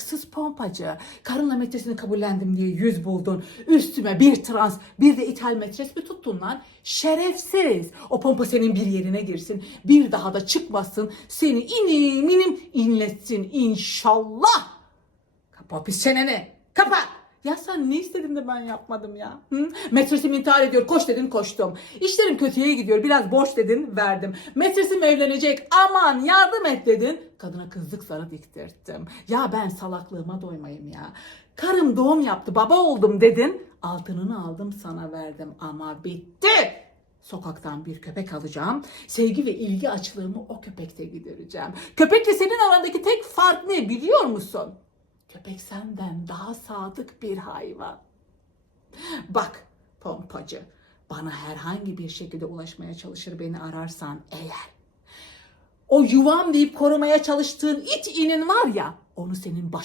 ahlaksız pompacı. Karınla metresini kabullendim diye yüz buldun. Üstüme bir trans bir de ithal metres mi tuttun lan? Şerefsiz. O pompa senin bir yerine girsin. Bir daha da çıkmasın. Seni inim inim inletsin inşallah. Kapa pis çeneni. Kapa. Ya sen ne istedin de ben yapmadım ya? Hı? Metresim intihar ediyor. Koş dedin koştum. İşlerim kötüye gidiyor. Biraz borç dedin verdim. Metresim evlenecek. Aman yardım et dedin. Kadına kızlık zarı diktirttim. Ya ben salaklığıma doymayayım ya. Karım doğum yaptı baba oldum dedin. Altınını aldım sana verdim ama bitti. Sokaktan bir köpek alacağım. Sevgi ve ilgi açlığımı o köpekte gidereceğim. Köpekle senin arandaki tek fark ne biliyor musun? Köpek senden daha sadık bir hayvan. Bak pompacı, bana herhangi bir şekilde ulaşmaya çalışır beni ararsan eğer o yuvam deyip korumaya çalıştığın it inin var ya onu senin baş